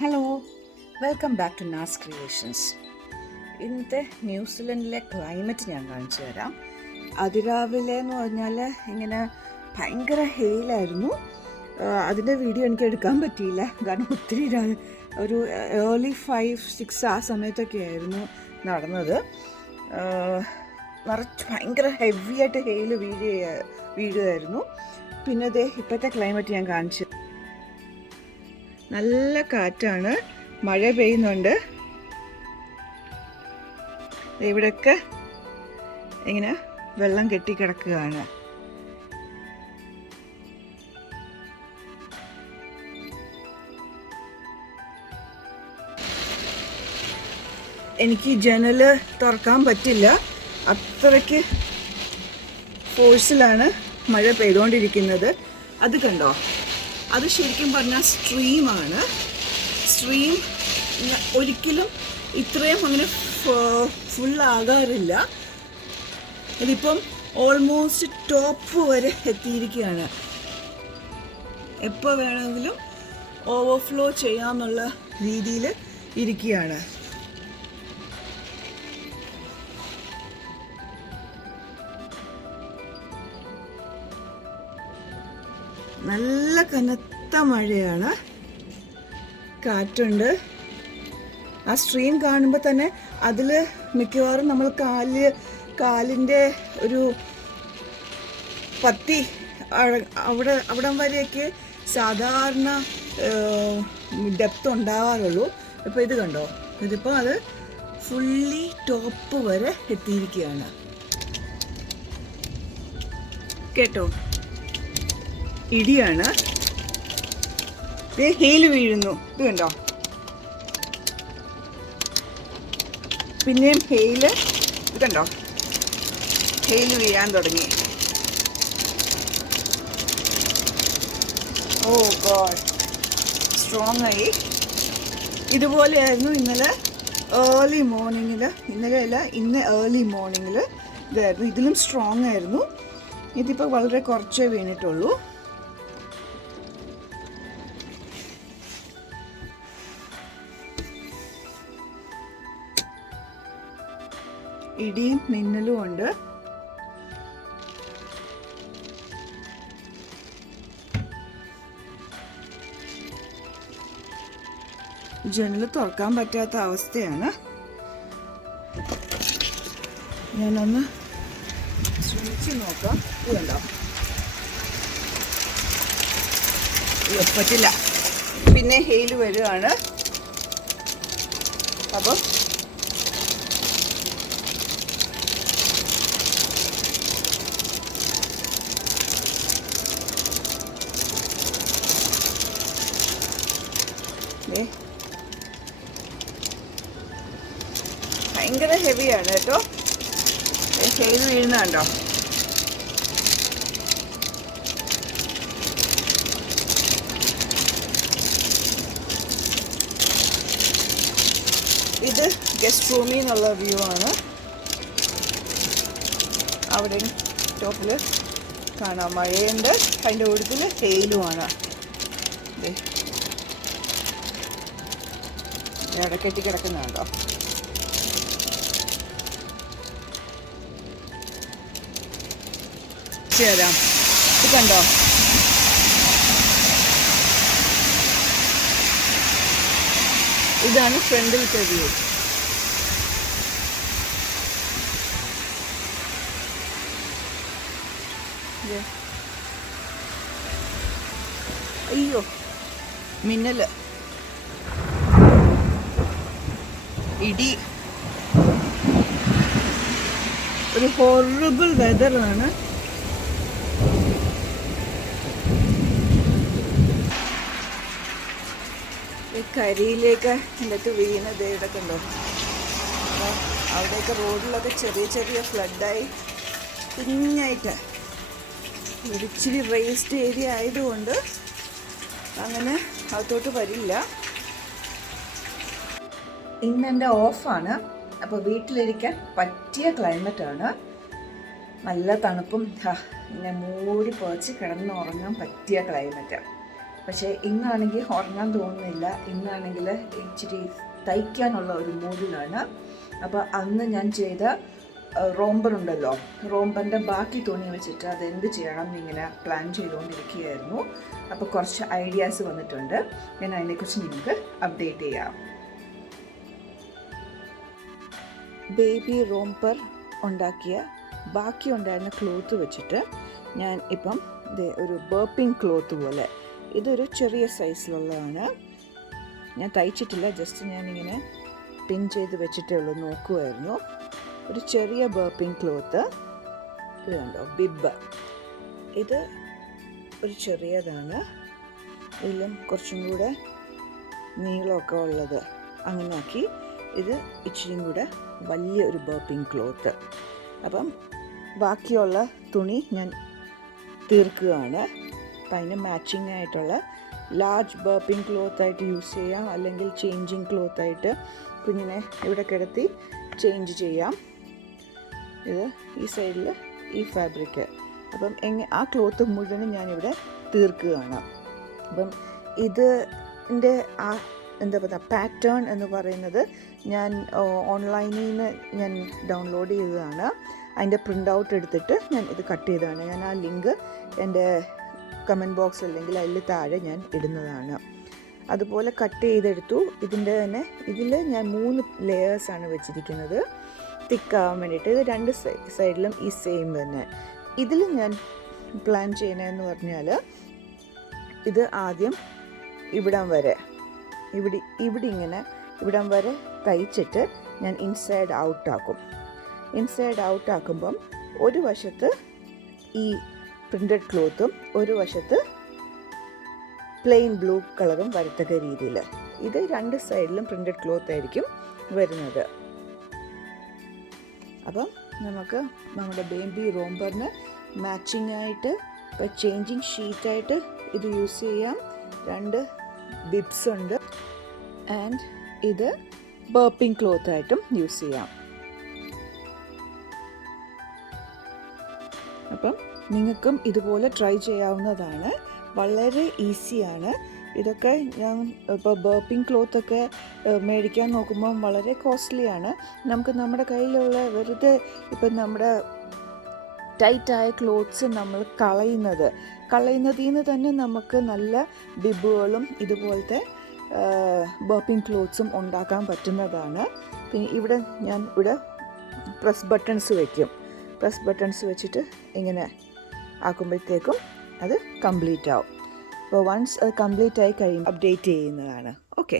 Hello, welcome back to Naz creations. ഇന്നത്തെ ന്യൂസിലൻഡിലെ climate ഞാൻ കാണിച്ചു തരാം. അതിരാവിലെ എന്ന് പറഞ്ഞാൽ ഇങ്ങനെ ഭയങ്കര ഹെയിലായിരുന്നു. അതിൻ്റെ വീഡിയോ എനിക്ക് എടുക്കാൻ പറ്റിയില്ല, കാരണം ഒത്തിരി ഒരു ഏർലി 5-6 ആ സമയത്തൊക്കെ ആയിരുന്നു നടന്നത്. നിറച്ച് ഭയങ്കര ഹെവി ആയിട്ട് ഹെയിൽ വീഴുമായിരുന്നു. പിന്നെ ഇപ്പോഴത്തെ ക്ലൈമറ്റ് ഞാൻ കാണിച്ചു. നല്ല കാറ്റാണ്, മഴ പെയ്യുന്നുണ്ട്. ഇവിടെയൊക്കെ ഇങ്ങനെ വെള്ളം കെട്ടിക്കിടക്കുകയാണ്. എനിക്ക് ജനൽ തുറക്കാൻ പറ്റില്ല, അത്രയ്ക്ക് ഫോഴ്സിലാണ് മഴ പെയ്തുകൊണ്ടിരിക്കുന്നത്. അത് കണ്ടോ, അത് ശരിക്കും പറഞ്ഞാൽ സ്ട്രീമാണ്. സ്ട്രീം ഒരിക്കലും ഇത്രയും അങ്ങനെ ഫുള്ളാകാറില്ല. ഇതിപ്പം ഓൾമോസ്റ്റ് ടോപ്പ് വരെ എത്തിയിരിക്കുകയാണ്. എപ്പോൾ വേണമെങ്കിലും ഓവർഫ്ലോ ചെയ്യാമെന്നുള്ള രീതിയിൽ ഇരിക്കുകയാണ്. നല്ല കനത്ത മഴയാണ്, കാറ്റുണ്ട്. ആ സ്ട്രീം കാണുമ്പോൾ തന്നെ അതിൽ മിക്കവാറും നമ്മൾ കാലിൻ്റെ ഒരു പത്തി അവിടം വരെയൊക്കെ സാധാരണ ഡെപ്ത് ഉണ്ടാവാറുള്ളൂ. ഇപ്പോൾ ഇത് കണ്ടോ, ഇതിപ്പോൾ അത് ഫുള്ളി ടോപ്പ് വരെ എത്തിയിരിക്കുകയാണ്. കേട്ടോ, ഇടിയാണ്. ഹെയിൽ വീഴുന്നു, ഇത് കണ്ടോ. പിന്നെയും ഹെയില്, ഇത് കണ്ടോ, ഹെയിൽ വീഴാൻ തുടങ്ങി. ഓ ഗോഡ്, സ്ട്രോങ് ആയി. ഇതുപോലെയായിരുന്നു ഇന്നലെ ഏർലി മോർണിംഗിൽ, ഇന്നലെ അല്ല ഇന്ന് ഏർലി മോർണിംഗിൽ ഇതായിരുന്നു. ഇതിലും സ്ട്രോങ് ആയിരുന്നു. ഇതിപ്പോൾ വളരെ കുറച്ചേ വീണിട്ടുള്ളൂ. ഇടിയും മിന്നലും ഉണ്ട്. ജനൽ തുറക്കാൻ പറ്റാത്ത അവസ്ഥയാണ്. ഞാനൊന്ന് ശ്രമിച്ചു നോക്കാം. ഇതുണ്ടോ, പറ്റില്ല. പിന്നെ ഹെയിൽ വരികയാണ്. അപ്പം ഭയങ്കര ഹെവിയാണ് കേട്ടോ. ഹെയിൽ വീഴുന്ന കണ്ടോ. ഇത് ഗസ്റ്റ് റൂമിൽ നിന്നുള്ള വ്യൂ ആണ്. അവിടെ ടോപ്പിൽ കാണാം മഴയുണ്ട്, അതിൻ്റെ ഒഴുക്കിൽ ഹെയിലുമാണ്. ഇടക്കെട്ടി കിടക്കുന്നുണ്ടോ. തരാം, ഇത് കണ്ടോ. ഇതാണ് ഫ്രണ്ടിലത്തെ വ്യൂ. അയ്യോ, മിന്നല്, ഇടി, ഒരു ഹൊറിബിൾ വെതറാണ്. ഈ കരിയിലേക്ക് എന്നിട്ട് വീണത് ഇതൊക്കെ ഉണ്ടോ. അവിടെയൊക്കെ റോഡിലൊക്കെ ചെറിയ ചെറിയ ഫ്ലഡായി കുഞ്ഞായിട്ട്. ഒരിച്ചിരി റേസ്ഡ് ഏരിയ ആയതുകൊണ്ട് അങ്ങനെ അകത്തോട്ട് വരില്ല. ഇന്നെൻ്റെ ഓഫാണ്, അപ്പോൾ വീട്ടിലിരിക്കാൻ പറ്റിയ ക്ലൈമറ്റാണ്. നല്ല തണുപ്പും ഇങ്ങനെ മൂടി പുതച്ച് കിടന്നുറങ്ങാൻ പറ്റിയ ക്ലൈമറ്റ്. പക്ഷേ ഇന്നാണെങ്കിൽ ഉറങ്ങാൻ തോന്നുന്നില്ല. ഇന്നാണെങ്കിൽ ഇച്ചിരി തയ്ക്കാനുള്ള ഒരു മൂഡിലാണ്. അപ്പോൾ അന്ന് ഞാൻ ചെയ്ത റോംബർ ഉണ്ടല്ലോ, റോംബറിൻ്റെ ബാക്കി തുണി വെച്ചിട്ട് അതെന്ത് ചെയ്യണം എന്നിങ്ങനെ പ്ലാൻ ചെയ്തുകൊണ്ടിരിക്കുകയായിരുന്നു. അപ്പോൾ കുറച്ച് ഐഡിയാസ് വന്നിട്ടുണ്ട്. ഞാൻ അതിനെക്കുറിച്ച് നിങ്ങൾക്ക് അപ്ഡേറ്റ് ചെയ്യാം. ബേബി റോംബർ ഉണ്ടാക്കിയ ബാക്കി ഉണ്ടായിരുന്ന ക്ലോത്ത് വെച്ചിട്ട് ഞാൻ ഇപ്പം ഒരു ബർപ്പിംഗ് ക്ലോത്ത് പോലെ, ഇതൊരു ചെറിയ സൈസിലുള്ളതാണ്. ഞാൻ തയ്ച്ചിട്ടില്ല, ജസ്റ്റ് ഞാനിങ്ങനെ പിൻ ചെയ്ത് വെച്ചിട്ടേ ഉള്ളൂ. നോക്കുമായിരുന്നു. ഒരു ചെറിയ ബർപ്പിംഗ് ക്ലോത്ത്. ഇത് കണ്ടോ, ബിബ്. ഇത് ഒരു ചെറിയതാണ്. ഇതിലും കുറച്ചും കൂടെ നീളമൊക്കെ ഉള്ളത്. അങ്ങനെ ആക്കി ഇത് ഇച്ചിരിയും കൂടെ വലിയൊരു ബർപ്പിംഗ് ക്ലോത്ത്. അപ്പം ബാക്കിയുള്ള തുണി ഞാൻ തീർക്കുകയാണ്. അപ്പം അതിന് മാച്ചിങ് ആയിട്ടുള്ള ലാർജ് ബർപ്പിംഗ് ക്ലോത്തായിട്ട് യൂസ് ചെയ്യാം, അല്ലെങ്കിൽ ചേഞ്ചിങ് ക്ലോത്തായിട്ട് കുഞ്ഞിനെ ഇവിടെ കിടത്തി ചേഞ്ച് ചെയ്യാം. ഇത് ഈ സൈഡിൽ ഈ ഫാബ്രിക്. അപ്പം ആ ക്ലോത്ത് മുഴുവനും ഞാനിവിടെ തീർക്കുകയാണ്. അപ്പം ഇതിൻ്റെ ആ എന്താ പറയുക പാറ്റേൺ എന്ന് പറയുന്നത് ഞാൻ ഓൺലൈനിൽ നിന്ന് ഞാൻ ഡൗൺലോഡ് ചെയ്തതാണ്. അതിൻ്റെ പ്രിൻ്റ് ഔട്ട് എടുത്തിട്ട് ഞാൻ ഇത് കട്ട് ചെയ്തതാണ്. ഞാൻ ആ ലിങ്ക് എൻ്റെ കമൻറ്റ് ബോക്സ് അല്ലെങ്കിൽ അതിൽ താഴെ ഞാൻ ഇടുന്നതാണ്. അതുപോലെ കട്ട് ചെയ്തെടുത്തു. ഇതിൻ്റെ തന്നെ ഇതിൽ ഞാൻ 3 ലെയേഴ്സാണ് വെച്ചിരിക്കുന്നത് തിക്കാവാൻ വേണ്ടിയിട്ട്. ഇത് 2 സൈഡിലും ഈ സെയിം തന്നെ. ഇതിൽ ഞാൻ പ്ലാൻ ചെയ്യണമെന്ന് പറഞ്ഞാൽ ഇത് ആദ്യം ഇവിടം വരെ ഇവിടം വരെ തയ്ച്ചിട്ട് ഞാൻ ഇൻസൈഡ് ഔട്ടാക്കും. ഇൻസൈഡ് ഔട്ടാക്കുമ്പം ഒരു വശത്ത് ഈ പ്രിൻ്റഡ് ക്ലോത്തും ഒരു വശത്ത് പ്ലെയിൻ ബ്ലൂ കളറും വരത്തക്ക രീതിയിൽ. ഇത് 2 സൈഡിലും പ്രിൻ്റഡ് ക്ലോത്ത് ആയിരിക്കും വരുന്നത്. അപ്പം നമുക്ക് നമ്മുടെ ബേബി റോംബറിന് മാച്ചിങ് ആയിട്ട് ഇപ്പോൾ ചേഞ്ചിങ് ഷീറ്റായിട്ട് ഇത് യൂസ് ചെയ്യാം. 2 ബിബ്സ് ഉണ്ട്. ആൻഡ് ഇത് ബർപ്പിംഗ് ക്ലോത്തായിട്ടും യൂസ് ചെയ്യാം. അപ്പം നിങ്ങൾക്കും ഇതുപോലെ ട്രൈ ചെയ്യാവുന്നതാണ്. വളരെ ഈസിയാണ്. ഇതൊക്കെ ഞാൻ ഇപ്പോൾ ബർപ്പിംഗ് ക്ലോത്തൊക്കെ മേടിക്കാൻ നോക്കുമ്പം വളരെ കോസ്റ്റ്ലിയാണ്. നമുക്ക് നമ്മുടെ കയ്യിലുള്ള വെറുതെ ഇപ്പം നമ്മുടെ ടൈറ്റായ ക്ലോത്ത്സ് നമ്മൾ കളയുന്നതിൽ നിന്ന് തന്നെ നമുക്ക് നല്ല ബിബുകളും ഇതുപോലത്തെ ബർപ്പിംഗ് ക്ലോത്ത്സും ഉണ്ടാക്കാൻ പറ്റുന്നതാണ്. പിന്നെ ഞാൻ ഇവിടെ പ്രസ് ബട്ടൺസ് വയ്ക്കും. പ്രസ് ബട്ടൺസ് വെച്ചിട്ട് ഇങ്ങനെ ആക്കുമ്പോഴത്തേക്കും അത് കംപ്ലീറ്റ് ആവും. അപ്പോൾ വൺസ് അത് കംപ്ലീറ്റ് ആയി കഴിയും അപ്ഡേറ്റ് ചെയ്യുന്നതാണ്. ഓക്കെ.